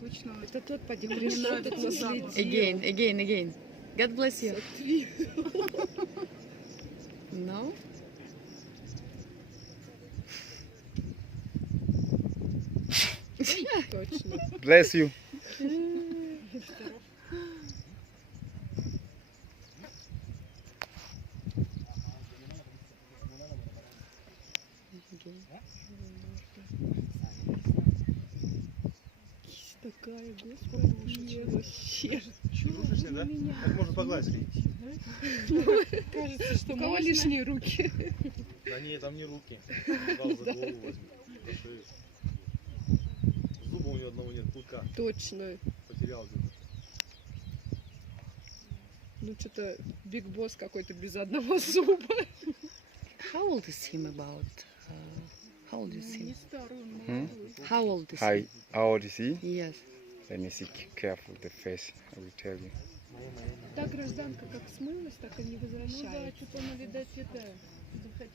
Точно. Это тот поди Мне пришел, нравится тут запах. наследил. Again. God bless you. No? Точно. Bless you. Кисть такая, господи, вообще. Слушайте, да? Так можно погладить. Кажется, что У кого можно. лишние руки? Да не, там не руки. Сразу за голову возьми. За шею. Зуба у нее одного нет, клыка. Точно. Потерял где-то. Ну что-то Биг Босс какой-то без одного зуба. How old is him about? How old is Не him? старую, Hmm? молодую. How old is Hi, he? how old is he? Yes. Let me see careful the face. I will tell you. Та гражданка как смылась, так и не Ну да, возвращается. что-то она, видать, это захотела.